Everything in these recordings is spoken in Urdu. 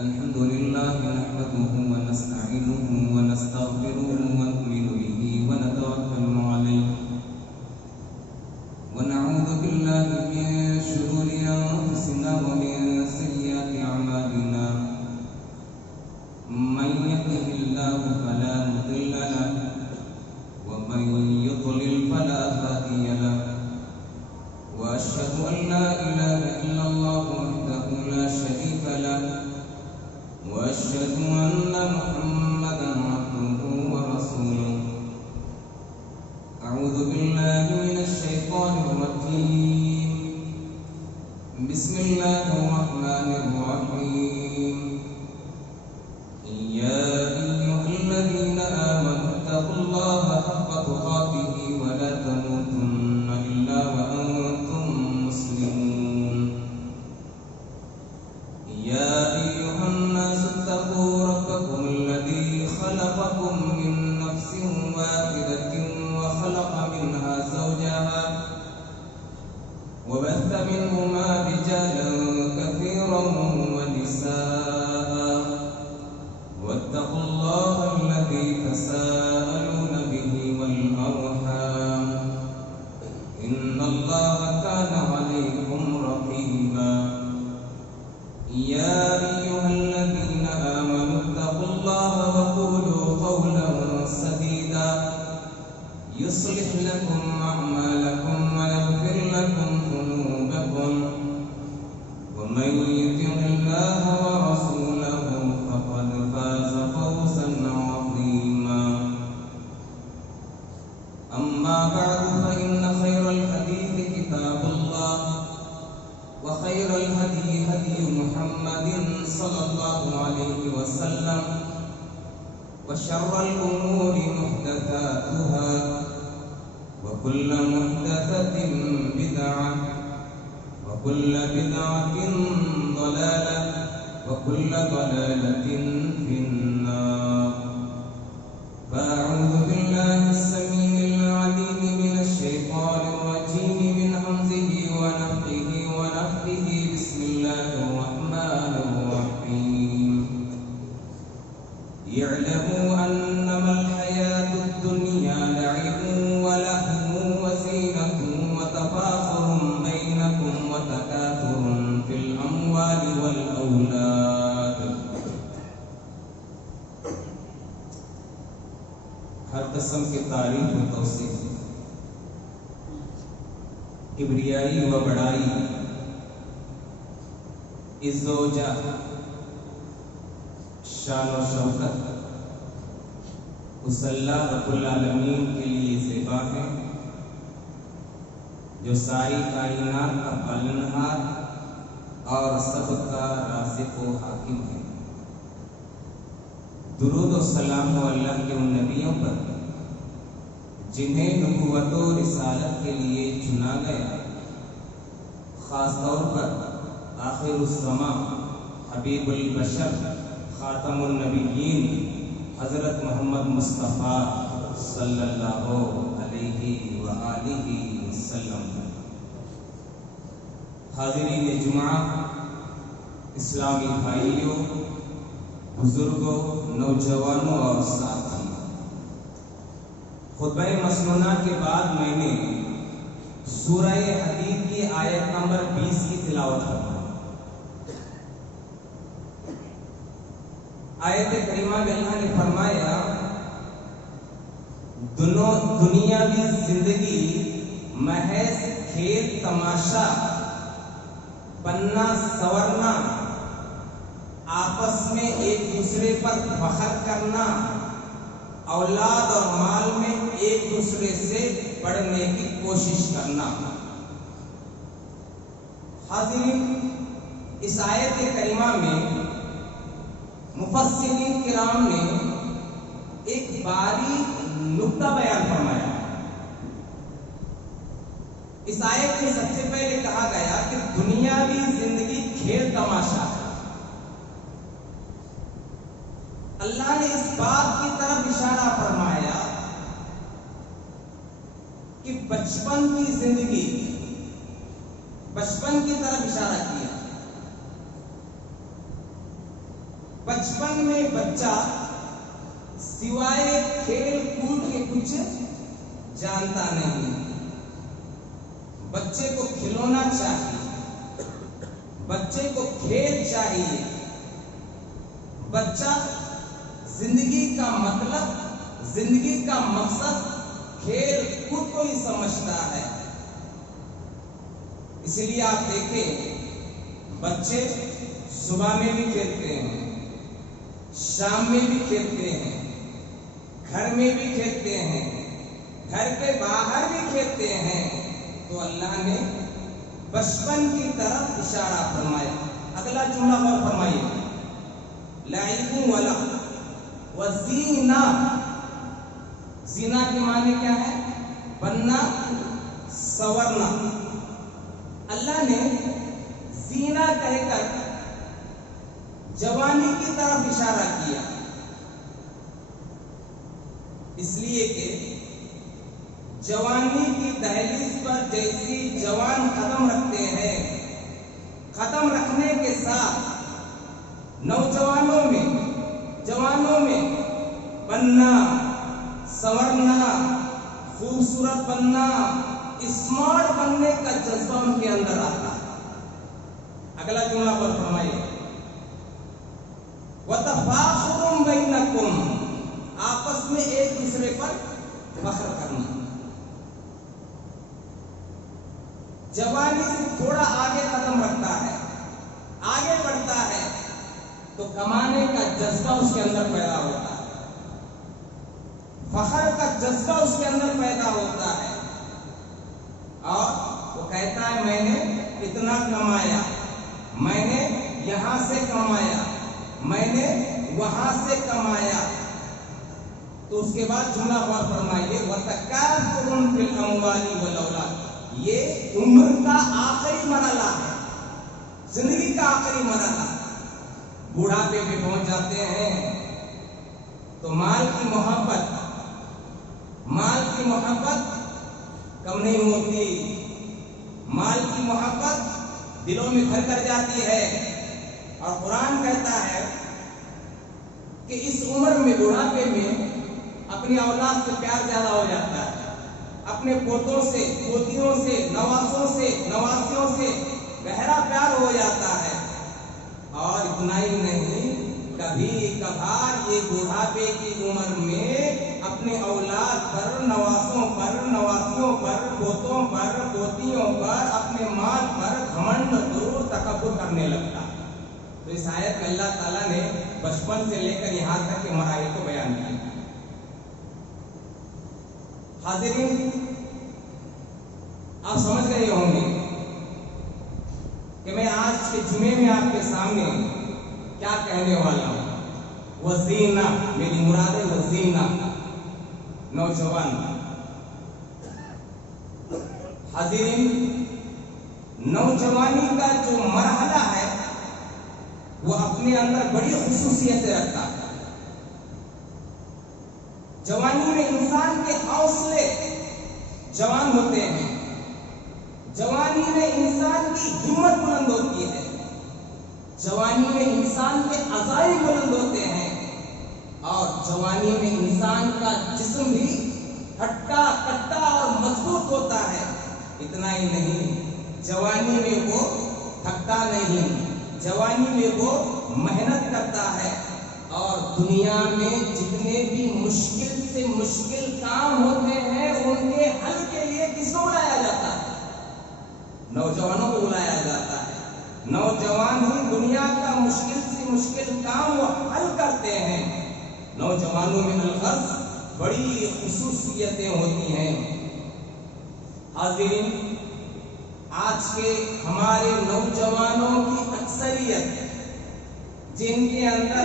الحمد لله نحمده ونستعينه ونستغفره ونؤمن به ونتوكل عليه ونعوذ بالله من شرور أنفسنا ومن سيئات أعمالنا من يهده الله فلا مضل له ومن يضلل فلا هادي له وأشهد أن لا إله إلا الله وحده لا شريك له وأشهد أن محمدا عبده ورسوله أعوذ بالله من الشيطان الرجيم بسم الله الرحمن الرحيم يا أيها الذين آمنوا اتقوا الله حق تقاته ولا تموتن إلا وأنتم مسلمون يا أيها الناس اتقوا ربكم الذي خلقكم من نفس واحدة وخلق منها زوجها وبث منهما رجالا كثيرا ونساء واتقوا الله الذي تساءلون به والأرحام إن الله كان عليكم رقيبا يا أيها الذين آمنوا اتقوا الله وقولوا قولا سديدا يصلح لكم أعمالكم ويغفر لكم ذنوبكم ومن يطع الله ورسوله فقد فاز فوزا عظيما أما بعد فإن خير الحديث كتاب الله وخير الهدي هدي محمد صلى الله عليه وسلم وشر الأمور محدثاتها وكل محدثة بدعة وكل بدعة ضلالة وكل ضلالة في النار فأعوذ بالله السميع العليم من الشيطان الرجيم من همزه ونفخه ونفثه بسم الله الرحمن الرحيم اعلموا أنما الحياة الدنيا لعب ولهو وزينة وتفاخر بينكم وتكاثر في الأموال والأولاد. ہر قسم کی تعریف و توصیف، کبریائی و بڑائی، عز و جاہ، شان و شوکت اس اللہ رب العالمین کے لیے زیبا ہے جو ساری کائنات کا پالنہار اور سب کا رازق و حاکم ہے۔ درود و سلام ہو اللہ کے ان نبیوں پر جنہیں نبوت و رسالت کے لیے چنا گیا، خاص طور پر آخر الزماں حبیب البشر خاتم النبیین حضرت محمد مصطفیٰ صلی اللہ علیہ وآلہ وسلم۔ حاضرین جمعہ، اسلامی بھائیوں، بزرگوں، نوجوانوں اور ساتھیوں، خطبہ مسنونہ کے بعد میں نے سورہ حدید کی آیت نمبر 20 کی تلاوت کرنا۔ آیت کریمہ میں اللہ نے فرمایا دنیاوی زندگی محض کھیل تماشا، بننا سورنا، آپس میں ایک دوسرے پر فخر کرنا، اولاد اور مال میں ایک دوسرے سے بڑھنے کی کوشش کرنا۔ حاضرین، اس آیت کریمہ میں مفسرین کرام نے ایک باریک نکتہ بیان فرمایا۔ اس آیت میں سب سے پہلے کہا گیا کہ دنیاوی زندگی کھیل تماشا ہے۔ اللہ نے اس بات کی طرف اشارہ فرمایا کہ بچپن کی زندگی، بچپن کی طرف اشارہ کیا بچپن میں بچہ سوائے کھیل کود کے کچھ جانتا نہیں. بچے کو کھلونا چاہیے، بچے کو کھیل چاہیے. بچہ زندگی کا مطلب، زندگی کا مقصد کھیل کود کو ہی سمجھتا ہے. اسی لیے آپ دیکھیں بچے صبح میں بھی کھیلتے ہیں، شام میں بھی کھیلتے ہیں، گھر میں بھی کھیلتے ہیں، گھر کے باہر بھی کھیلتے ہیں. تو اللہ نے بچپن کی طرف اشارہ فرمایا. اگلا جملہ غور فرمائیے، لعب ولہو وزینہ. زینہ کے معنی کیا ہے؟ بننا، سنورنا. اللہ نے زینہ کہہ کر جوانی کی طرف اشارہ کیا، اس لیے کہ جوانی کی دہلیز پر جیسی جوان قدم رکھتے ہیں، قدم رکھنے کے ساتھ نوجوانوں میں، جوانوں میں بننا، سنورنا، خوبصورت بننا، اسمارٹ بننے کا جذبہ ان کے اندر آتا ہے. اگلا جملہ پر فرمائیے، وَتَفَاخُرٌ بَيْنَكُمْ. آپس میں ایک دوسرے پر فخر کرنا. جوانی سے تھوڑا آگے قدم رکھتا ہے، آگے بڑھتا ہے تو کمانے کا جذبہ اس کے اندر پیدا ہوتا ہے، فخر کا جذبہ اس کے اندر پیدا ہوتا ہے. اور وہ کہتا ہے میں نے اتنا کمایا، میں نے یہاں سے کمایا، میں نے وہاں سے کمایا. تو اس کے بعد جملہ غور فرمائیے، وَتَكَاثُرٌ فِي الْأَمْوَالِ وَالْأَوْلَادِ. یہ عمر کا آخری مرحلہ ہے، زندگی کا آخری مرحلہ. بوڑھاپے پہ پہنچ جاتے ہیں تو مال کی محبت کم نہیں ہوتی. مال کی محبت دلوں میں گھر کر جاتی ہے. اور قرآن کہتا ہے کہ اس عمر میں، بوڑھاپے میں اپنی اولاد سے پیار زیادہ ہو جاتا ہے، اپنے پوتوں سے، پوتیوں سے، نواسوں سے، نواسیوں سے گہرا پیار ہو جاتا ہے. اور اتنا ہی نہیں، کبھی کبھار یہ بوڑھاپے کی عمر میں اپنے اولاد پر، نواسوں پر، نواسیوں پر، پوتوں پر، پوتیوں پر، اپنے مال پر گھمنڈ، غرور، تکبر کرنے لگتا ہے. تو اس آیت میں اللہ تعالیٰ نے بچپن سے لے کر یہاں تک کے مراحل کو بیان کیا. حاضرین، آپ سمجھ گئے ہوں گے کہ میں آج کے جمعے میں آپ کے سامنے کیا کہنے والا ہوں. وزینہ، میری مراد ہے وزینہ، نوجوان. حاضرین، نوجوانی کا جو مرحلہ ہے وہ اپنے اندر بڑی خصوصیتیں رکھتا ہے. جوانی میں انسان کے حوصلے جوان ہوتے ہیں، جوانی میں انسان کی ہمت بلند ہوتی ہے، جوانی میں انسان کے عزائم بلند ہوتے ہیں، اور جوانی میں انسان کا جسم بھی ہٹا کٹا اور مضبوط ہوتا ہے. اتنا ہی نہیں، جوانی میں وہ تھکتا نہیں، جوانی میں وہ محنت کرتا ہے. اور دنیا میں جتنے بھی مشکل سے مشکل کام ہوتے ہیں ان کے حل کے لیے کس کو بلایا جاتا ہے؟ نوجوانوں کو بلایا جاتا ہے. نوجوان ہی دنیا کا مشکل سے مشکل کام وہ حل کرتے ہیں. نوجوانوں میں الغرض بڑی خصوصیتیں ہوتی ہیں. حاضرین، آج کے ہمارے نوجوانوں کی اکثریت، جن کے اندر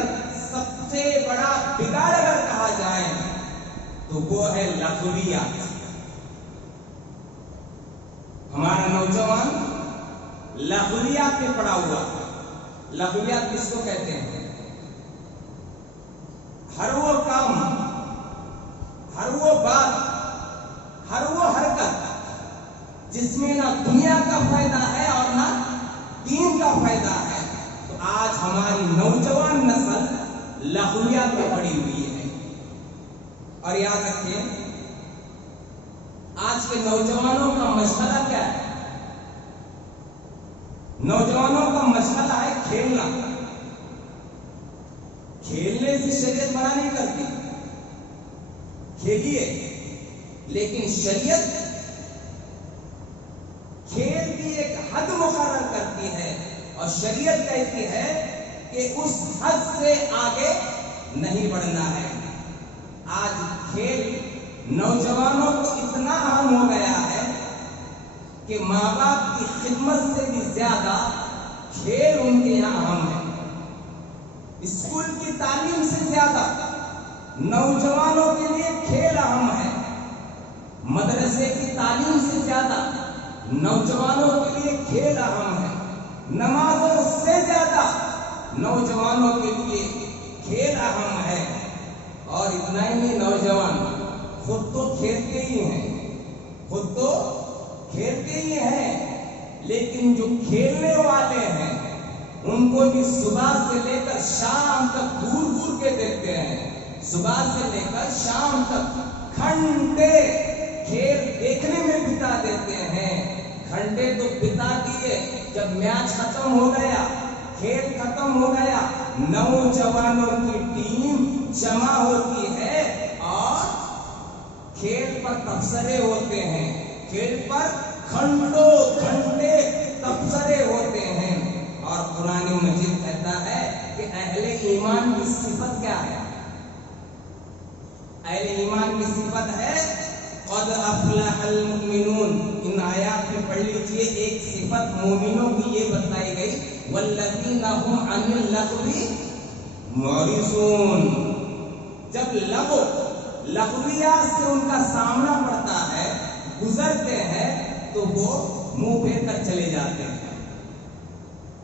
سب سے بڑا بگاڑ اگر کہا جائے تو وہ ہے لغویات. ہمارا نوجوان لغویات میں پڑا ہوا. لغویات کس کو کہتے ہیں؟ ہر وہ کام، ہر وہ بات، ہر وہ حرکت جس میں نہ دنیا کا فائدہ ہے اور نہ دین کا فائدہ ہے. تو آج ہماری نوجوان نسل لغویات میں پڑی ہوئی ہے۔ اور یاد رکھیں آج کے نوجوانوں کا مشغلہ کیا ہے؟ نوجوانوں کا مشغلہ ہے کھیلنا۔ کھیلنے سے شریعت منع نہیں کرتی، کھیلیے، لیکن شریعت کھیل کی ایک حد مقرر کرتی ہے اور شریعت کہتی ہے کہ اس حد سے آگے نہیں بڑھنا ہے۔ آج کھیل نوجوانوں کو اتنا اہم ہو گیا ہے کہ ماں باپ کی خدمت سے بھی زیادہ کھیل ان کے یہاں اہم ہے۔ اسکول کی تعلیم سے زیادہ نوجوانوں کے لیے کھیل اہم ہے۔ مدرسے کی تعلیم سے زیادہ نوجوانوں کے لیے کھیل اہم ہے۔ نمازوں سے زیادہ نوجوانوں کے لیے کھیل اہم ہے۔ اور اتنا ہی نہیں، نوجوان خود تو کھیلتے ہی ہیں، لیکن جو کھیلنے والے ہیں ان کو بھی صبح سے لے کر شام تک دور دور کے دیکھتے ہیں۔ صبح سے لے کر شام تک گھنٹے کھیل دیکھنے میں بتا دیتے ہیں۔ گھنٹے تو بتا دیے، جب میچ ختم ہو گیا، کھیل ختم ہو گیا، نوجوانوں کی ٹیم جمع ہوتی ہے اور کھیل پر تبصرے ہوتے ہیں، کھیل پر گھنٹوں گھنٹے تبصرے ہوتے ہیں۔ اور قرآن مجید کہتا ہے کہ اہل ایمان کی صفت کیا ہے؟ اہل ایمان کی صفت ہے قد افلح المؤمنون۔ ان آیات میں پڑھ لیجئے، ایک صفت مومنوں کی یہ بتائی گئی، والذین هم عن اللغو معرضون۔ جب لغویات سے ان کا سامنا پڑتا ہے، گزرتے ہیں، تو وہ منہ پھیر کر چلے جاتے ہیں۔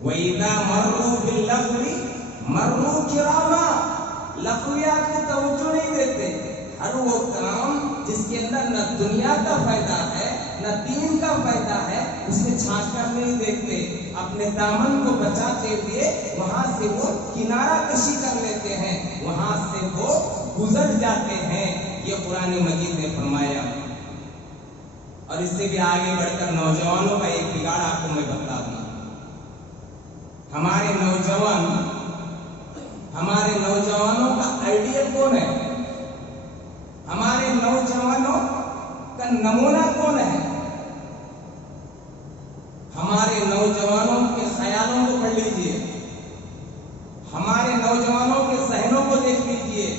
وَإِذَا مَرُّوا بِاللَّغْوِ مَرُّوا كِرَامًا۔ لغویات کو توجہ نہیں دیتے۔ ہر وہ کام جس کے اندر نہ دنیا کا فائدہ ہے نہ دین کا فائدہ ہے، اس میں چھانٹ کر نہیں دیکھتے۔ اپنے دامن کو بچاتے ہوئے وہاں سے وہ کنارہ کشی کر لیتے ہیں، وہاں سے وہ گزر جاتے ہیں۔ یہ قرآن مجید نے فرمایا۔ اور اس سے بھی آگے بڑھ کر نوجوانوں کا ایک بگاڑ آپ کو میں بتا دوں۔ ہمارے نوجوانوں کا آئیڈیل کون ہے؟ ہمارے نوجوانوں کا نمونہ کون ہے؟ ہمارے نوجوانوں کے خیالوں کو پڑھ لیجئے، ہمارے نوجوانوں کے ذہنوں کو دیکھ لیجئے،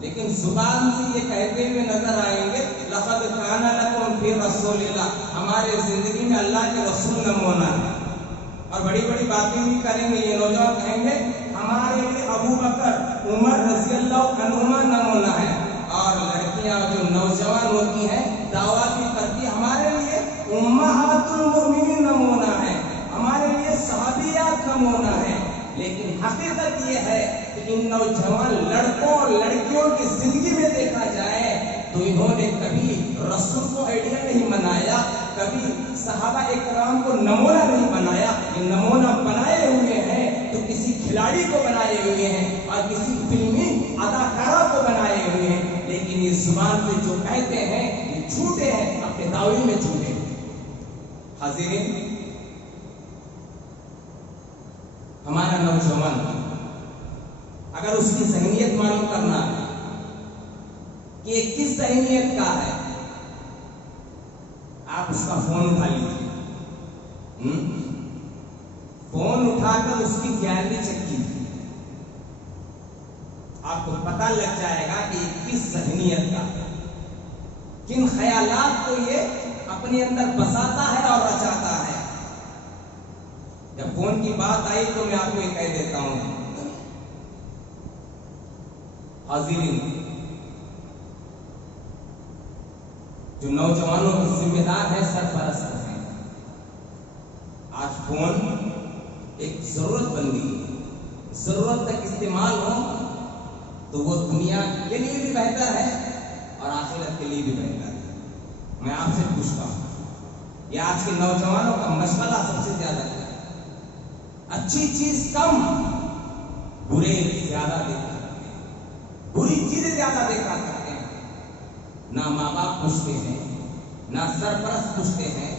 لیکن زبان سے یہ کہتے ہوئے نظر آئیں گے لقد کان لکم فی رسول اللہ، ہمارے زندگی میں اللہ کے رسول نمونہ ہے۔ اور بڑی بڑی باتیں بھی کریں گے، یہ نوجوان کہیں گے ہمارے لیے ابو بکر عمر رضی اللہ عنہما نمونہ ہے۔ اور لڑکیاں جو نوجوان ہوتی ہیں دعویٰ بھی کرتی ہمارے لیے امہات المؤمنین نمونہ ہے، ہمارے لیے صحابیات نمونہ ہے۔ لیکن حقیقت یہ ہے کہ ان نوجوان لڑکوں اور لڑکیوں کی زندگی میں دیکھا جائے تو انہوں نے کبھی رسول کو آئیڈیا نہیں بنایا، کبھی صحابہ اکرام کو نمونہ نہیں بنایا۔ یہ نمونہ بنائے ہوئے ہیں تو کسی کھلاڑی کو بنائے ہوئے ہیں اور کسی فلمی اداکارہ کو بنائے ہوئے ہیں، لیکن یہ زبان سے جو کہتے ہیں یہ جھوٹے ہیں، اپنے دعوے میں جھوٹے ہیں۔ حاضرین، ہمارا نوجوان اگر اس کی ذہنیت معلوم کرنا ہے کہ یہ کس ذہنیت کا ہے، آپ اس کا فون اٹھا لیجیے، فون اٹھا کر اس کی گیلری چیک کیجیے، آپ کو پتہ لگ جائے گا کہ یہ کس ذہنیت کا ہے، کن خیالات کو یہ اپنے اندر بساتا ہے اور رچاتا ہے۔ جب فون کی بات آئی تو میں آپ کو یہ کہہ دیتا ہوں، حاضرین، جو نوجوانوں کے ذمہ دار ہیں، سرپرست ہیں، آج فون ایک ضرورت بن گئی ہے۔ ضرورت تک استعمال ہو تو وہ دنیا کے لیے بھی بہتر ہے اور آخرت کے لیے بھی بہتر ہے۔ میں آپ سے پوچھتا ہوں، یہ آج کے نوجوانوں کا مشغلہ سب سے زیادہ ہے، اچھی چیز کم برے زیادہ دیکھا کرتے ہیں، بری چیزیں زیادہ دیکھا کرتے ہیں۔ نہ ماں باپ پوچھتے ہیں، نہ سرپرست پوچھتے ہیں،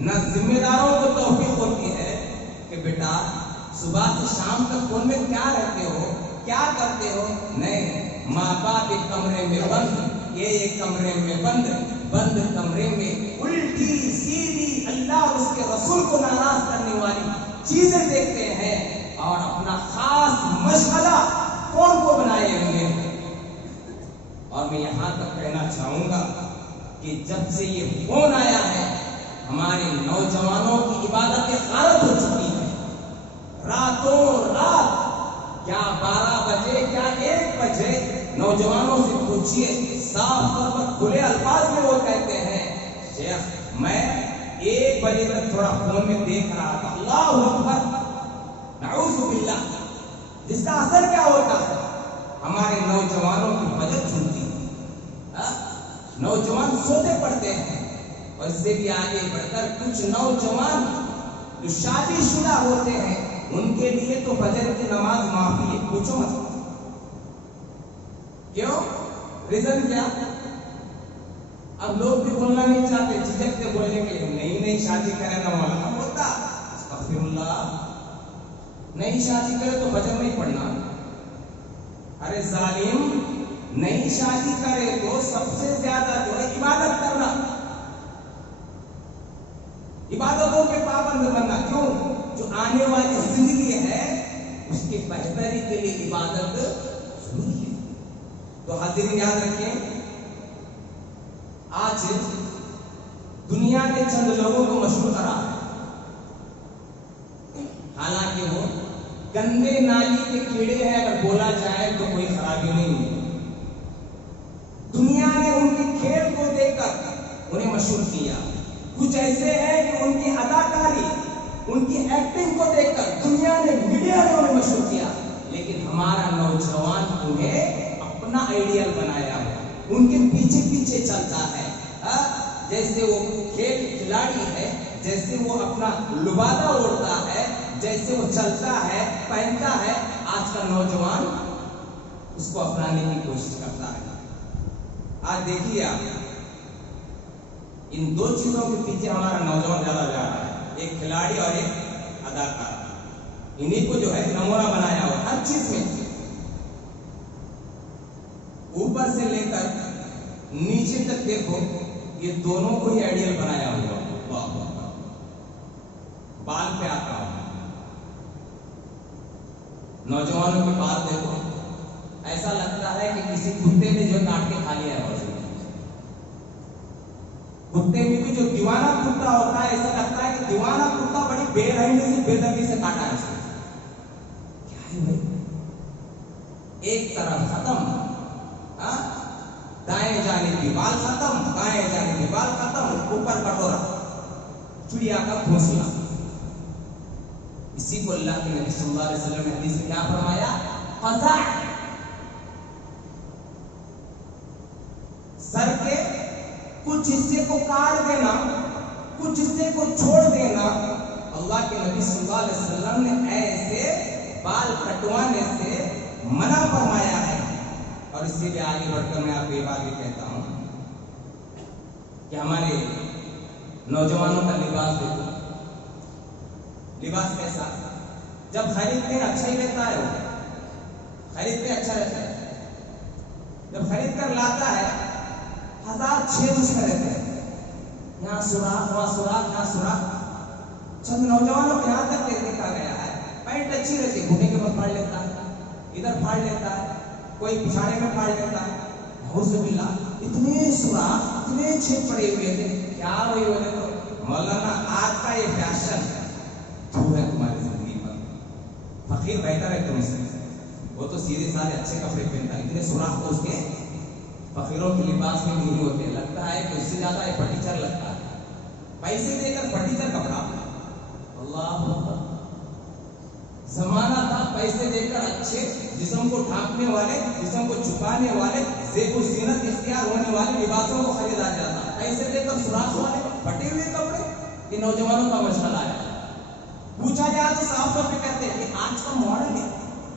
نہ ذمہ داروں کو توفیق ہوتی ہے کہ بیٹا صبح سے شام تک فون میں کیا رہتے ہو، کیا کرتے ہو۔ نہیں، ماں باپ ایک کمرے میں بند، یہ ایک کمرے میں بند، بند کمرے میں الٹی سیدھی اللہ اور اس کے رسول کو ناراض کرنے والی چیزیں دیکھتے ہیں اور اپنا خاص مشغلہ فون کو بنائے ہوئے ہیں۔ اور میں یہاں تک کہنا چاہوں گا کہ جب سے یہ فون آیا ہے ہمارے نوجوانوں کی عبادتیں غارت ہو چکی ہیں۔ راتوں رات، کیا 12 بجے کیا 1 بجے، نوجوانوں سے پوچھئے، صاف طور پر کھلے الفاظ میں وہ کہتے ہیں شیخ میں 1 بجے تک تھوڑا فون میں دیکھ رہا تھا۔ اللہ اکبر، نعوذ باللہ۔ جس کا اثر کیا ہوتا ہے؟ ہمارے نوجوانوں کی فجر چھوٹتی ہے، نوجوان سوتے پڑتے ہیں۔ اور اس سے بھی آگے بڑھ کر کچھ نوجوان جو شادی شدہ ہوتے ہیں ان کے لیے تو فجر کی نماز معافی ہے، پوچھو مت کیوں، ریزن کیا؟ اب لوگ بھی بولنا نہیں چاہتے، جھجکتے بولنے کے لیے، نہیں شادی کرے نہ مولانا ہوتا، استغفر اللہ، نہیں شادی کرے تو فجر نہیں پڑھنا۔ ارے ظالم، نہیں شادی کرے تو سب سے زیادہ جو ہے عبادت کرنا، عبادتوں کے پابند بننا۔ کیوں؟ جو آنے والی زندگی ہے اس کی بہتری کے لیے عبادت ضروری ہے۔ تو حاضرین یاد رکھیں، آج دنیا کے چند لوگوں کو مشہور کرا ہے، حالانکہ وہ گندے نالی کے کیڑے ہیں، اگر بولا جائے تو کوئی خرابی نہیں ہے۔ دنیا نے ان کے کھیل کو دیکھ کر انہیں مشہور کیا۔ کچھ ایسے ہیں کہ ان کی اداکاری، ان کی ایکٹنگ کو دیکھ کر دنیا نے، میڈیا نے انہیں مشہور کیا، لیکن ہمارا نوجوان انہیں اپنا آئیڈیل بنایا ہوا، ان کے پیچھے پیچھے چلتا ہے۔ جیسے وہ کھیل کھلاڑی ہے، جیسے وہ اپنا لبادہ اوڑھتا ہے، جیسے وہ چلتا ہے پہنتا ہے، آج کا نوجوان اس کو اپنانے کی کوشش کرتا ہے۔ آج دیکھیے آپ، ان 2 چیزوں کے پیچھے ہمارا نوجوان زیادہ جا رہا ہے، ایک کھلاڑی اور ایک اداکار۔ انہیں کو جو ہے نمونہ بنایا ہوا ہر چیز میں، اوپر سے لے کر نیچے تک دیکھو، یہ دونوں کو ہی آئیڈیل بنایا ہوا۔ بال پہ آتا ہوں، نوجوانوں کے بال دیکھو، ایسا لگتا ہے کہ کسی کتے نے جو کاٹ کے کھا لیا ہے۔ کتے میں بھی جو دیوانہ کتا ہوتا ہے، ایسا لگتا ہے کہ دیوانہ کتا بڑی بے رحمی سے، بے دردی سے کاٹا ہے۔ کیا ہے بھائی؟ ایک طرف ختم، دائیں جانب بھی بال ختم، بائیں جانب بھی بال ختم، اوپر کٹورا، چڑیا کا گھونسلہ۔ اسی کو اللہ کے نبی صلی اللہ علیہ وسلم نے حدیث میں کیا فرمایا؟ قزع، سر کے کچھ حصے کو کاٹ دینا، کچھ حصے کو چھوڑ دینا۔ اللہ کے نبی صلی اللہ علیہ وسلم نے ایسے بال کٹوانے سے منع فرمایا ہے۔ اور اس سے بھی آگے بڑھ کر میں آپ کو یہ بات بھی کہتا ہوں کہ ہمارے نوجوانوں کا لباس دیکھو، لباس کیسا؟ جب خریدتے ہیں اچھا ہی رہتا ہے، وہ خریدتے اچھا رہتا ہے، جب خرید کر لاتا ہے 1006 اس میں رہتے ہیں، یہاں سوراخ، وہاں سوراخ، یہاں سوراخ۔ چند نوجوانوں کو یہاں تک دیکھا گیا ہے پینٹ اچھی رہتی ہے، گھٹنے کے بعد پھاڑ لیتا ہے، ادھر پھاڑ لیتا ہے، کوئی پچھاڑے میں پھاڑ لیتا ہے۔ اعوذ باللہ، اتنے سوراخ، اتنے چھید پڑے ہوئے تھے، کیا ہوئی وجہ؟ تو مولانا آج کا یہ فیشن ہے تمہاری زندگی پر، فقیر بہتر ہے تم سے، وہ تو سیدھے سادے اچھے کپڑے پہنتا ہے، اتنے سوراخ تو اس کے فقیروں کے لباس میں نہیں ہوتے، لگتا ہے کہ اس سے زیادہ یہ فرنیچر لگتا ہے، پیسے دے کر فرنیچر کپڑا۔ اللہ اکبر، زمانہ تھا پیسے دے کر اچھے جسم کو ڈھانپنے والے، جسم کو چھپانے والے، زیب و زینت اختیار ہونے والے لباسوں کو خریدا جاتا، پیسے دے کر سوراخ والے پھٹے ہوئے کپڑے، یہ نوجوانوں کا مشغلہ ہے۔ پوچھا جائے تو صاف طور پہ کہتے ہیں کہ آج کا ماڈل ہے،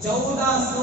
1400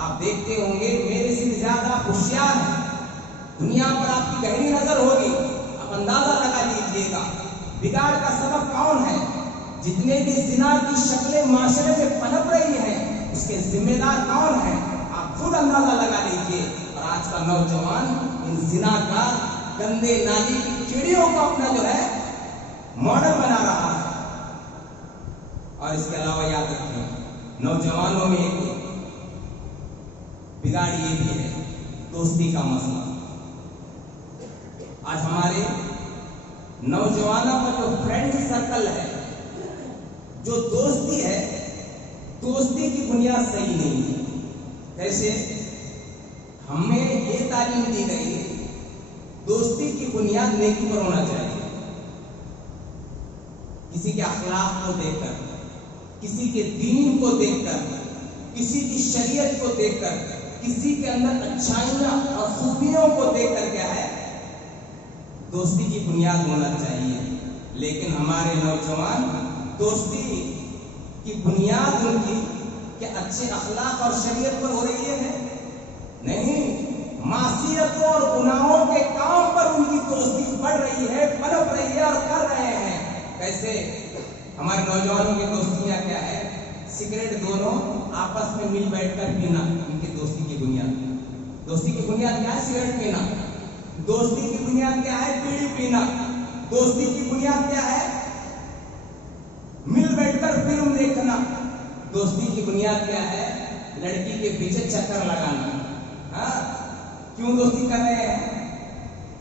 آپ دیکھتے ہوں گے میرے سے زیادہ ہوشیار ہیں، دنیا پر آپ کی گہری نظر ہوگی، آپ اندازہ لگا لیجیے گا بگاڑ کا سبب کون ہے۔ جتنے بھی زنا کی شکلیں معاشرے میں پنپ رہی ہیں اس کے ذمہ دار کون ہیں، آپ خود اندازہ لگا لیجیے۔ اور آج کا نوجوان ان زنا کا گندے نالی کی چڑیوں کو اپنا جو ہے ماڈل بنا رہا ہے۔ اور اس کے علاوہ یاد رکھیں نوجوانوں میں ایک بگاڑ یہ بھی ہے دوستی کا مسئلہ۔ آج ہمارے نوجوانوں کا جو فرینڈ سرکل ہے، جو دوستی ہے، دوستی کی بنیاد صحیح نہیں ہے۔ کیسے؟ ہمیں یہ تعلیم دی گئی دوستی کی بنیاد نیکی پر ہونا چاہیے، کسی کے اخلاق کو دیکھ کر، کسی کے دین کو دیکھ کر، کسی کی شریعت کو دیکھ کر، کسی کے اندر اچھائیاں اور خوبیوں کو دیکھ کر کیا ہے دوستی کی بنیاد ہونا چاہیے۔ لیکن ہمارے نوجوان دوستی کی بنیاد ان کی کہ اچھے اخلاق اور شریعت پر ہو رہی ہے نہیں، معصیتوں اور گناہوں کے کام پر ان کی دوستی بڑھ رہی ہے، پنپ رہی ہے اور کر رہے ہیں۔ کیسے؟ ہمارے نوجوانوں کی دوستیاں کیا ہے؟ سگریٹ دونوں آپس میں مل بیٹھ کر پینا، ان کی دوستی کی بنیاد۔ دوستی کی بنیاد کیا ہے؟ سگریٹ پینا۔ دوستی کی بنیاد کیا ہے؟ بیڑی پینا۔ دوستی کی بنیاد کیا ہے؟ مل بیٹھ کر فلم دیکھنا۔ دوستی کی بنیاد کیا ہے؟ لڑکی کے پیچھے چکر لگانا۔ ہاں، کیوں دوستی کر رہے ہیں؟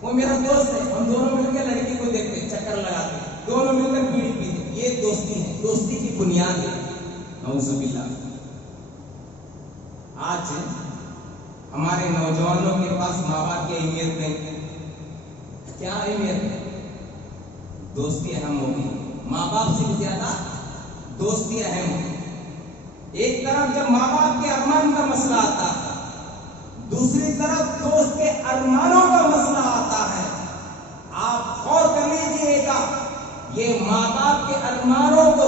وہ میرا دوست ہے، ہم دونوں مل کے لڑکی کو دیکھتے چکر لگاتے، دونوں مل کر بیڑی پیتے، یہ دوستی ہے، دوستی کی بنیاد ہے۔ نعوذ باللہ۔ آج ہمارے نوجوانوں کے پاس ماں باپ کی اہمیت نہیں، کیا اہمیت ہے؟ دوستی اہم ہوگی، ماں باپ سے بھی زیادہ دوستی اہم ہوگی۔ ایک طرف جب ماں باپ کے ارمان کا مسئلہ آتا ہے، دوسری طرف دوست کے ارمانوں کا مسئلہ آتا ہے۔ آپ غور کر لیجیے گا، یہ ماں باپ کے ارمانوں کو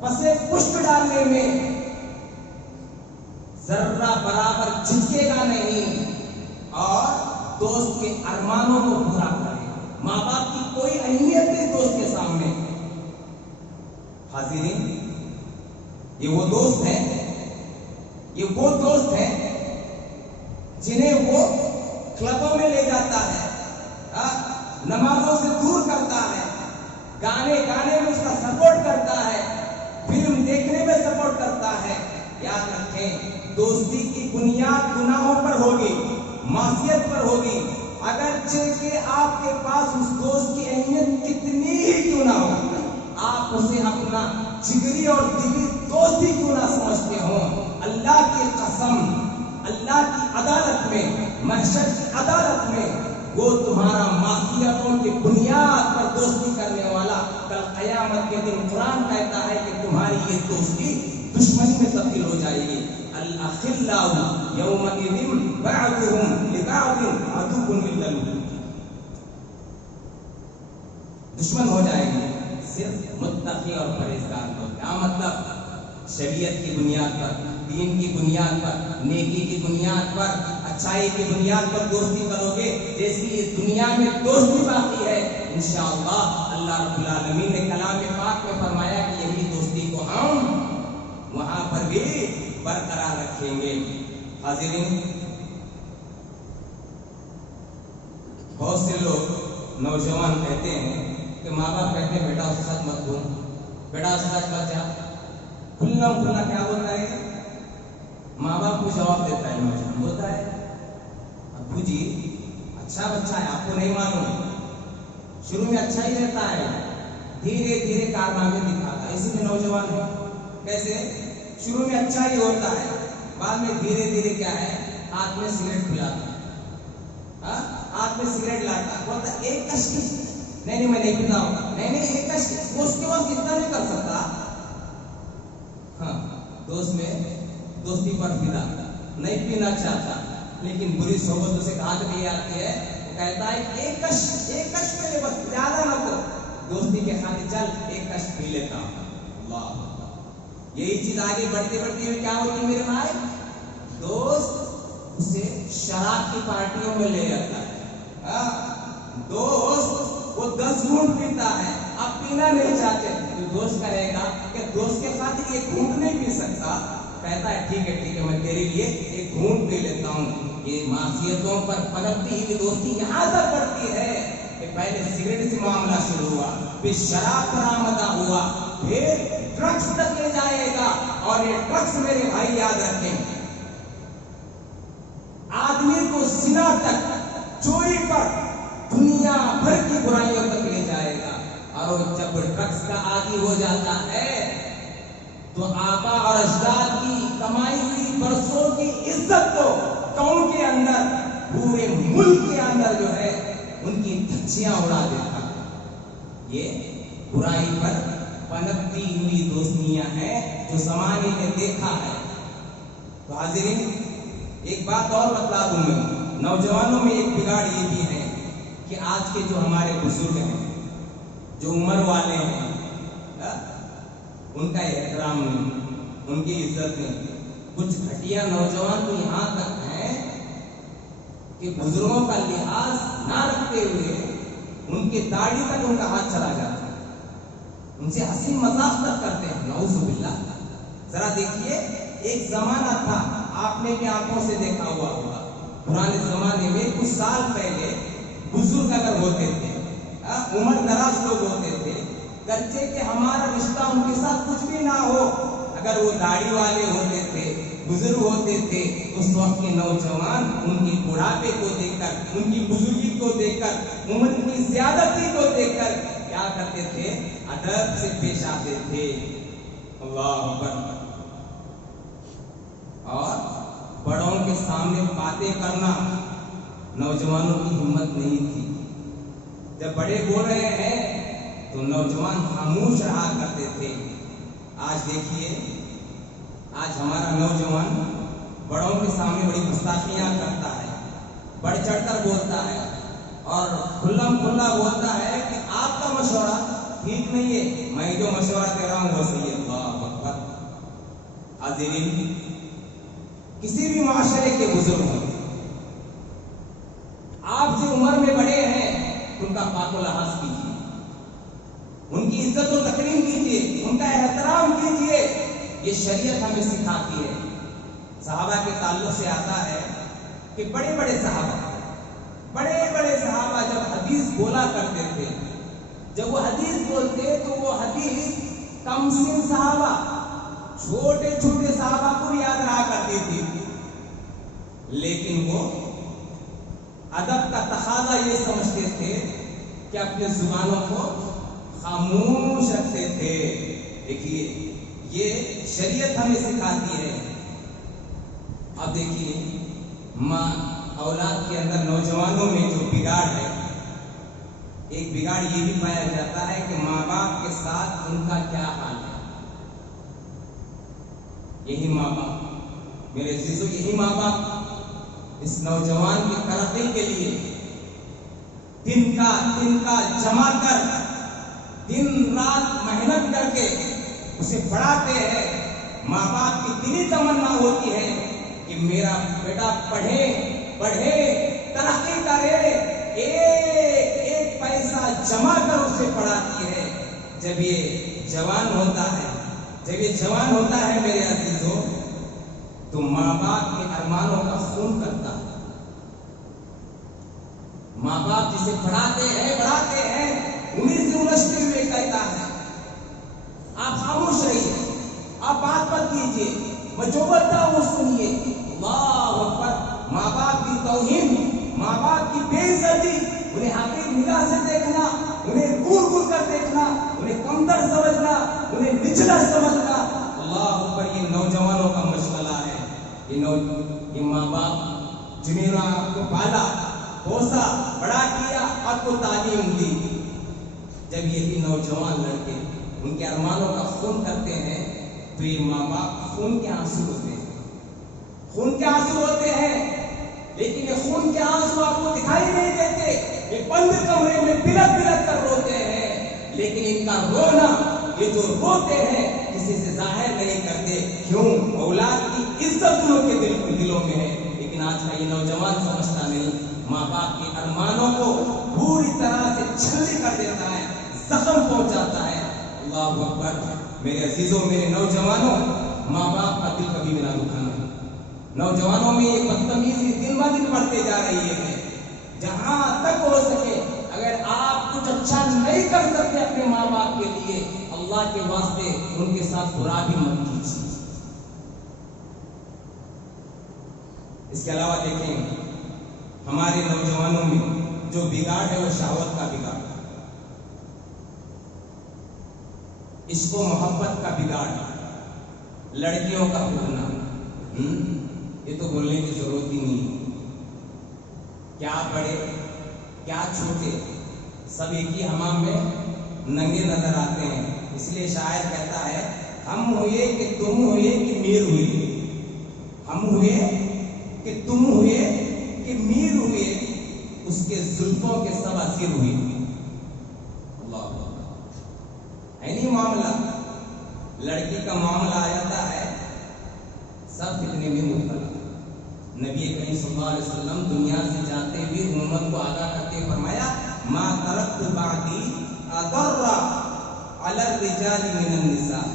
پسے پشت ڈالنے میں ذرہ برابر جھکے گا نہیں، اور دوست کے ارمانوں کو پورا کرے گا۔ ماں باپ کی کوئی اہمیت نہیں دوست کے سامنے۔ حاضرین، یہ وہ دوست ہیں جنہیں وہ کلبوں میں لے جاتا ہے، نمازوں سے دور کرتا ہے، گانے میں اس کا سپورٹ کرتا ہے، فلم دیکھنے میں سپورٹ کرتا ہے۔ یاد رکھیں دوستی کی بنیاد گناہوں پر ہوگی، معصیت پر ہوگی، اگرچہ کہ آپ کے پاس اس دوست کی اہمیت کتنی ہی کیوں نہ ہو، آپ اسے اپنا جگری اور دلی دوست ہی کیوں نہ سمجھتے ہوں، اللہ کی قسم، اللہ کی عدالت میں، محشر کی عدالت میں وہ تمہارا معصیتوں کی بنیاد پر دوستی کرنے والا کل قیامت کے دن قرآن کہتا ہے کہ تمہاری یہ دوستی دشمنی میں تبدیل ہو جائے گی۔ الاخلاء یومئذ بعضهم لبعض عدو الا المتقین، دشمن ہو جائے گی صرف متقی اور پرہیزگار لوگ۔ کیا مطلب؟ شریعت کی بنیاد پر، دین کی بنیاد پر، نیکی کی بنیاد پر، اچھائی کی بنیاد پر دوستی کرو گے، جیسی یہ دنیا میں دوستی باقی ہے انشاءاللہ اللہ رب العالمین نے کلام پاک میں فرمایا کہ یہی دوستی کو ہم وہاں پر بھی برقرار رکھیں گے۔ حاضرین، بہت سے لوگ نوجوان کہتے ہیں کہ ماں باپ کہتے ہیں بیٹا اس کے ساتھ مت گھوم، بیٹا اس کے ساتھ مت جا، کھلنا کیا بولتا ہے؟ ماں باپ کو جواب دیتا ہے نوجوان، بولتا ہے ابو جی اچھا بچہ ہے، آپ کو نہیں معلوم، شروع میں اچھا ہی رہتا ہے، دھیرے دھیرے کارنامے دکھاتا ہے۔ اسی میں نوجوان ہے، کیسے؟ شروع میں اچھا ہی ہوتا ہے، بعد میں دھیرے دھیرے کیا ہے ہاتھ میں سگریٹ پلاتا ہے، ہاتھ میں سگریٹ لاتا ہے، بولتا ایک کشتی نہیں میں نہیں پیتا ہوں، نہیں ایک کشتی، وہ اس کے بعد کتنا نہیں کر سکتا۔ ہاں، دوست میں دوستی پر فدا، نہیں پینا چاہتا، لیکن بری صحبت اسے کہاں تک لے آتی ہے، وہ کہتا ہے ایک کش پہ لے، بس زیادہ نہ ہو، دوستی کے خاطر چل ایک کش پی لیتا ہوں۔ اللہ، یہی چیز آگے بڑھتے ہوئے کیا ہوتی ہے میرے بھائی؟ دوست اسے شراب کی پارٹیوں میں لے جاتا ہے، دوست وہ 10 گھونٹ پیتا ہے، آپ پینا نہیں چاہتے تو دوست کہے گا کہ دوست کے خاطر ایک گھونٹ نہیں پی سکتا، کہتا ہے ٹھیک ہے میں تیرے لیے ایک گھونٹ پی لیتا ہوں۔ یہ معصیتوں پر پنپتی ہوئی دوستی یہاں تک پڑتی ہے کہ پہلے سگریٹ سے معاملہ شروع ہوا، پھر شراب پر آمدہ ہوا، پھر ڈرگس تک لے جائے گا، اور یہ ڈرگس میرے بھائی یاد رکھیں آدمی کو زنا تک، چوری پر، دنیا بھر کی برائیوں تک لے جائے گا، اور وہ جب ڈرگس کا عادی ہو جاتا ہے تو آبا اور اجداد کی کمائی ہوئی برسوں کی عزت کو قوم کے اندر، پورے ملک کے اندر جو ہے ان کی دھچیاں اڑا دیتا ہے۔ یہ برائی پر پنپتی ہوئی دوستیاں ہیں جو زمانے نے دیکھا ہے۔ تو حاضرین ایک بات اور بتلا دوں میں، نوجوانوں میں ایک بگاڑ یہ بھی ہے کہ آج کے جو ہمارے بزرگ ہیں، جو عمر والے ہیں، ان کا احترام نہیں، ان کی عزت نہیں۔ کچھ گھٹیا نوجوان تو یہاں تک ہیں کہ بزرگوں کا لحاظ نہ رکھتے ہوئے ان کی داڑھی تک ان کا ہاتھ چلا جاتا ہے، ان سے ہنسی مذاق تک کرتے ہیں، نعوذ باللہ۔ ذرا دیکھیے ایک زمانہ تھا، آپ نے بھی آنکھوں سے دیکھا ہوا ہوگا، پرانے زمانے میں کچھ سال پہلے بزرگ اگر ہوتے تھے، عمر دراز لوگ ہوتے تھے، گرچہ کہ ہمارا رشتہ ان کے ساتھ کچھ بھی نہ ہو، اگر وہ داڑھی والے ہوتے تھے، بزرگ ہوتے تھے، اس وقت کے نوجوان ان کی بڑھاپے کو دیکھ کر، ان کی بزرگی کو دیکھ کر، عمر کی زیادتی کو دیکھ کر کیا کرتے تھے؟ ادب سے پیش آتے تھے۔ اللہ اکبر۔ اور بڑوں کے سامنے باتیں کرنا نوجوانوں کی ہمت نہیں تھی۔ جب بڑے بول رہے ہیں تو نوجوان خاموش رہا کرتے تھے۔ آج دیکھیے، آج ہمارا نوجوان بڑوں کے سامنے بڑی گستاخیاں کرتا ہے، بڑھ چڑھ کر بولتا ہے، اور کھلم کھلا بولتا ہے کہ آپ کا مشورہ ٹھیک نہیں ہے، میں جو مشورہ دے رہا ہوں وہ صحیح ہے۔ اللہ اکبر۔ حاضرین، کسی بھی معاشرے کے بزرگ ہوں، آپ سے عمر میں بڑے ہیں، ان کا پاک و لحاظ کیجیے، ان کی عزت و تکریم کیجیے، ان کا احترام کیجیے۔ یہ شریعت ہمیں سکھاتی ہے۔ صحابہ کے تعلق سے آتا ہے کہ بڑے بڑے صحابہ جب حدیث بولا کرتے تھے، جب وہ حدیث بولتے تو وہ حدیث کم سن صحابہ، چھوٹے چھوٹے صحابہ کو یاد رہا کرتی تھی، لیکن وہ ادب کا تقاضا یہ سمجھتے تھے کہ اپنے زبانوں کو خاموش رکھتے تھے۔ دیکھیے یہ شریعت ہمیں سکھاتی ہے۔ اب دیکھیے ماں اولاد کے اندر، نوجوانوں میں جو بگاڑ ہے، ایک بگاڑ یہ بھی پایا جاتا ہے کہ ماں باپ کے ساتھ ان کا کیا حال ہے۔ یہی ماں باپ، میرے عزیزو، یہی ماں باپ اس نوجوان کی ترقی کے لیے دن کا جمع کر، دن رات محنت کر کے اسے پڑھاتے ہیں۔ ماں باپ کی دلی تمنا ہوتی ہے کہ میرا بیٹا پڑھے، ترقی کرے، ایک پیسہ جمع کر اسے پڑھاتی ہے۔ جب یہ جوان ہوتا ہے میرے عزیزو، تو ماں باپ کے ارمانوں کا خون کرتا ہے۔ ماں باپ جسے پڑھاتے ہیں، انہیں سے الجھتے ہوئے کہتا ہے آپ خاموش رہیے، آپ بات مت کیجیے، میں جو بولتا ہوں وہ سنیے۔ اللہ اکبر۔ ماں باپ کی توہین، ماں باپ کی بے عزتی، انہیں حقیر نگاہ سے دیکھنا، انہیں گور کر دیکھنا، انہیں کمتر سمجھنا، انہیں نچلا سمجھنا، اللہ اکبر، یہ نوجوانوں کا مشغلہ ہے۔ یہ ماں باپ جنہیں آپ کو پالا، پوسا، بڑا کیا، آپ کو تعلیم دی، جب یہی نوجوان لڑکے ان کے ارمانوں کا خون کرتے ہیں تو یہ ماں باپ خون کے آنسو ہوتے ہیں، لیکن یہ خون کے آنسو آپ کو دکھائی نہیں دیتے، یہ بند کمرے میں بلک کر روتے ہیں، لیکن ان کا رونا، یہ جو روتے ہیں کسی سے ظاہر نہیں کرتے۔ کیوں؟ اولاد کی عزت ان کے دلوں دلوں میں ہے، لیکن آج کا یہ نوجوان سمجھتا نہیں، ماں باپ کے ارمانوں کو پوری طرح سے چھلنی کر دیتا ہے، زخم پہنچاتا ہے۔ اللہ اکبر۔ میرے عزیزوں، میرے نوجوانوں، ماں باپ کا دل کبھی بھی نہ دکھانا۔ نوجوانوں میں یہ بدتمیزی دن ب دن بڑھتے جا رہی ہے۔ جہاں تک ہو سکے اگر آپ کچھ اچھا نہیں کر سکتے اپنے ماں باپ کے لیے، اللہ کے واسطے ان کے ساتھ برا بھی مت کیجیے۔ اس کے علاوہ دیکھیں، ہمارے نوجوانوں میں جو بگاڑ ہے وہ شہوت کا بگاڑ، عشق و محبت کا بگاڑ، لڑکیوں کا فتنہ۔ یہ تو بولنے کی ضرورت ہی نہیں، کیا بڑے کیا چھوٹے سب ایک ہی حمام میں ننگے نظر آتے ہیں۔ اس لیے شاعر کہتا ہے، ہم ہوئے کہ تم ہوئے کہ میر ہوئے، ہم ہوئے کہ تم ہوئے کہ میر ہوئے، اس کے زلفوں کے سب اسیر ہوئے۔ اللہ ہے نہیں معاملہ، لڑکی کا معاملہ آ جاتا ہے سب فتنے میں مبتلا۔ نبی کریم صلی اللہ علیہ وسلم دنیا سے جاتے ہوئے امت کو آگاہ کرتے فرمایا، ما ترکت بعدی اضر علی الرجال من النساء،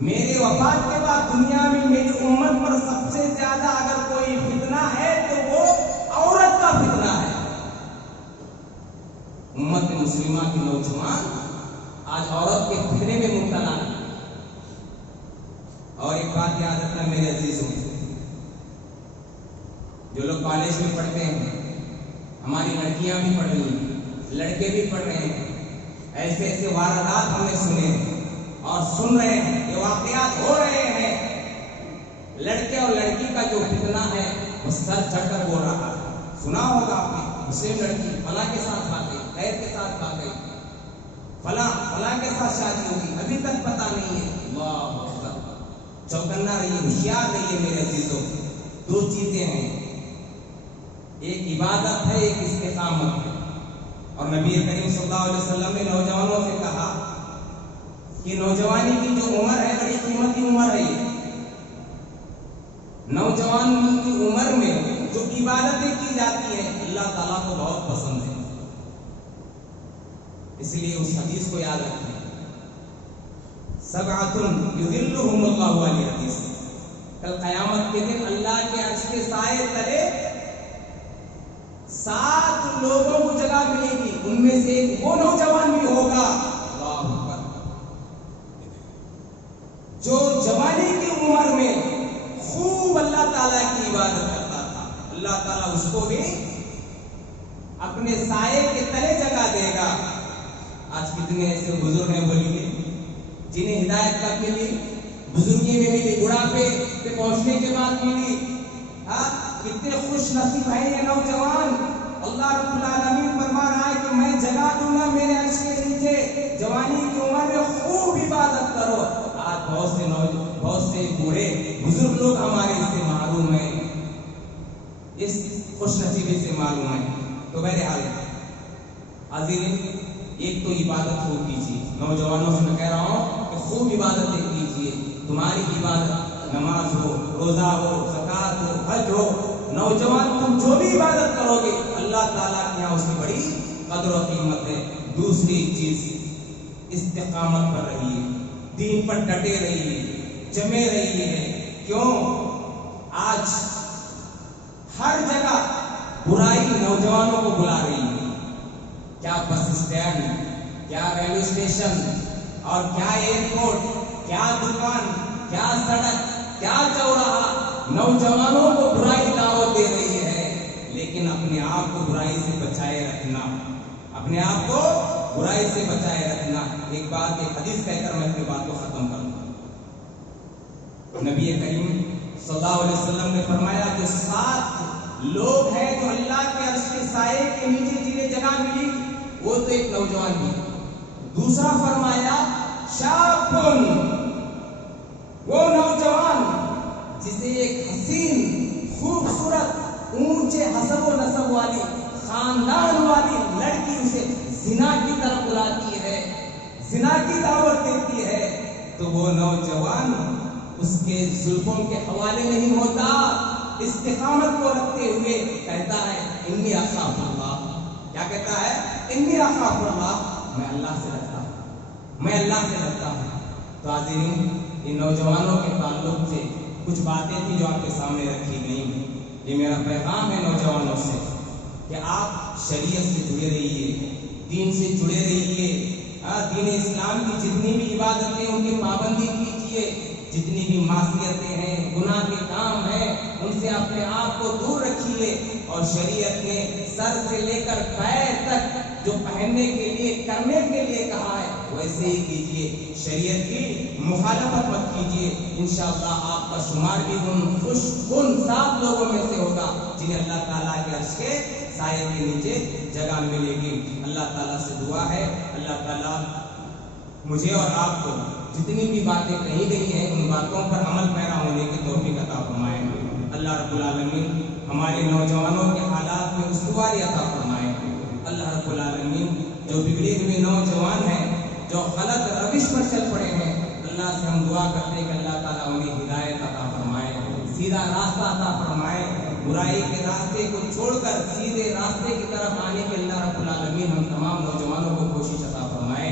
میرے وفات کے بعد دنیا میں میری امت پر سب سے زیادہ اگر کوئی فتنہ ہے تو وہ عورت کا فتنہ ہے۔ امت مسلمہ کے نوجوان آج عورت کے فتنے میں مبتلا ہے۔ اور ایک بات یاد رکھنا میرے عزیزوں، جو لوگ کالج میں پڑھتے ہیں، ہماری لڑکیاں بھی پڑھ رہی ہیں، لڑکے بھی پڑھ رہے ہیں، ایسے ایسے واردات ہم نے سنے اور سن رہے ہیں، یہ واقعات ہو رہے ہیں۔ لڑکے اور لڑکی کا جو فتنہ ہے وہ سر چڑھ کر بول رہا ہے۔ سنا ہوگا آپ نے، مسلم لڑکی فلاں کے ساتھ بھاگ گئی، خیر کے ساتھ بھاگ گئی، فلاں کے ساتھ شادی ہوگی، ابھی تک پتہ نہیں ہے۔ اللہ اکبر۔ چوکنا رہیے، ہوشیار رہیے میرے عزیزوں۔ دو چیزیں ہیں، ایک عبادت ہے، ایک استقامت ہے۔ اور نبی کریم صلی اللہ علیہ وسلم نے نوجوانوں سے کہا کہ نوجوانی کی جو عمر ہے بڑی قیمتی عمر ہے۔ نوجوان کی عمر میں جو عبادتیں کی جاتی ہیں اللہ تعالیٰ کو بہت پسند ہے، اس لیے اس حدیث کو یاد رکھیں، سبعۃ یظلھم اللہ، والی حدیث، کل قیامت کے دن اللہ کے عرش کے سائے تلے 7 لوگوں کو جگہ ملے گی، ان میں سے ایک وہ نوجوان بھی ہوگا، اللہ اکبر، جو جوانی کی عمر میں خوب اللہ تعالیٰ کی عبادت کرتا تھا۔ اللہ تعالیٰ اس کو بھی اپنے سائے کے تلے جگہ دے گا۔ آج کتنے ایسے بزرگ ہیں بولیے جنہیں ہدایت کب ملی؟ بزرگی میں ملی، بڑھاپے پہ پہنچنے کے بعد ملی۔ کتنے خوش نصیب ہیں یہ نوجوان۔ اللہ رب العالمین فرما رہا ہے کہ میں جگہ دوں گا میرے عرش کے نیچے، جوانی کی عمر میں خوب عبادت کرو۔ آج بہت سے بوڑھے بزرگ لوگ ہمارے اس سے معروم ہیں، اس خوش نصیبی سے معلوم ہیں۔ تو بہرحال حاضرین، ایک تو عبادت خوب کیجیے، نوجوانوں سے میں کہہ رہا ہوں کہ خوب عبادتیں کیجیے۔ تمہاری عبادت نماز ہو، روزہ ہو، زکوٰۃ ہو، حج ہو، نوجوان تم جو بھی عبادت کرو گے اللہ تعالیٰ کے یہاں اس کی بڑی قدر و قیمت ہے۔ دوسری چیز، استقامت پر رہیے، دین پر ڈٹے رہیے، جمے رہیے۔ کیوں؟ آج ہر جگہ برائی نوجوانوں کو بلا رہی ہے، کیا بس اسٹینڈ، کیا ریلوے اسٹیشن، اور کیا ایئرپورٹ، کیا دکان، کیا سڑک، کیا چوراہا، نوجوانوں کو برائی دعوت دے رہی ہے۔ لیکن اپنے آپ کو برائی سے بچائے رکھنا، اپنے آپ کو برائی سے بچائے رکھنا۔ ایک بات، ایک حدیث کہہ کر میں اپنی بات کو ختم کروں۔ نبی کریم صلی اللہ علیہ وسلم نے فرمایا کہ 7 لوگ ہیں جو اللہ کے عرش کے سائے کے نیچے جنہیں جگہ ملی، وہ تو ایک نوجوان بھی۔ دوسرا فرمایا شاب، وہ نوجوان جسے ایک حسین، خوبصورت، اونچے حسب و نسب والی، خاندان والی لڑکی اسے زنا کی طرف بلاتی ہے، زنا کی دعوت دیتی ہے، تو وہ نوجوان اس کے زلفوں کے حوالے نہیں ہوتا، استقامت کو رکھتے ہوئے کہتا ہے انی اخاف اللہ. کیا کہتا ہے؟ انی اخاف اللہ، میں اللہ سے ڈرتا ہوں، میں اللہ سے ڈرتا ہوں. تو حاضرین، ان نوجوانوں کے تعلق سے کچھ باتیں تھیں جو آپ کے سامنے رکھی گئی ہیں. یہ میرا پیغام ہے نوجوانوں سے کہ آپ شریعت سے جڑے رہیے، دین سے جڑے رہیے. دین اسلام کی جتنی بھی عبادتیں ان کی پابندی کیجیے، جتنی بھی معصیتیں ہیں، گناہ کے کام ہیں، ان سے اپنے آپ کو دور رکھیے. اور شریعت نے سر سے لے کر پیر تک جو پہننے کے لیے کرنے کے لیے کہا ہے ویسے ہی کیجیے. شریعت کی مخالفت مت کیجیے. انشاءاللہ آپ کا شمار بھی ان خوش کن 7 لوگوں میں سے ہوگا جنہیں اللہ تعالیٰ کے عرش کے سائے کے نیچے جگہ ملے گی. اللہ تعالیٰ سے دعا ہے اللہ تعالیٰ مجھے اور آپ کو جتنی بھی باتیں کہی گئی ہیں ان باتوں پر عمل پیرا ہونے کی توفیق عطا فرمائیں. اللہ رب العالمین ہمارے نوجوانوں کے حالات میں استواری عطا فرمائیں. اللہ رب العالمین جو بگڑے ہوئے نوجوان ہیں، جو غلط روش پر چل پڑے ہیں، اللہ سے ہم دعا کرتے ہیں کہ اللہ تعالیٰ انہیں ہدایت عطا فرمائے، سیدھا راستہ عطا فرمائے. برائی کے راستے کو چھوڑ کر سیدھے راستے کی طرف آنے کے اللہ رب العالمین ہم تمام نوجوانوں کو کوشش عطا فرمائے.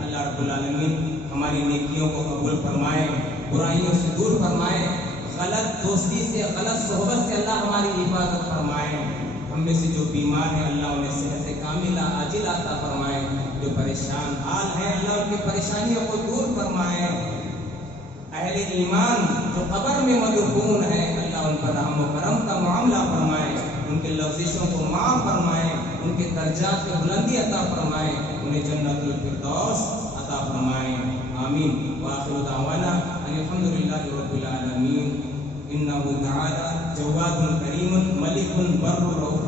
اللہ رب العالمین ہماری نیکیوں کو قبول فرمائے، برائیوں سے دور فرمائے، غلط دوستی سے، غلط صحبت سے اللہ ہماری حفاظت فرمائے. ہم میں سے جو بیمار ہیں اللہ انہیں صحت کاملہ عاجلہ عطا فرمائے. جو پریشان حال ہیں اللہ ان کی پریشانیوں کو دور فرمائے. اہل ایمان جو قبر میں مدفون ہیں اللہ ان پر رحم و کرم کا معاملہ فرمائے، ان کے لغزشوں کو معاف فرمائے، ان کے درجات میں بلندی عطا فرمائے، انہیں جنت الفردوس عطا فرمائے. آمین. وآخر دعوانا ان الحمدللہ رب العالمین. انہ تعالی جواد کریم ملک بر رؤوف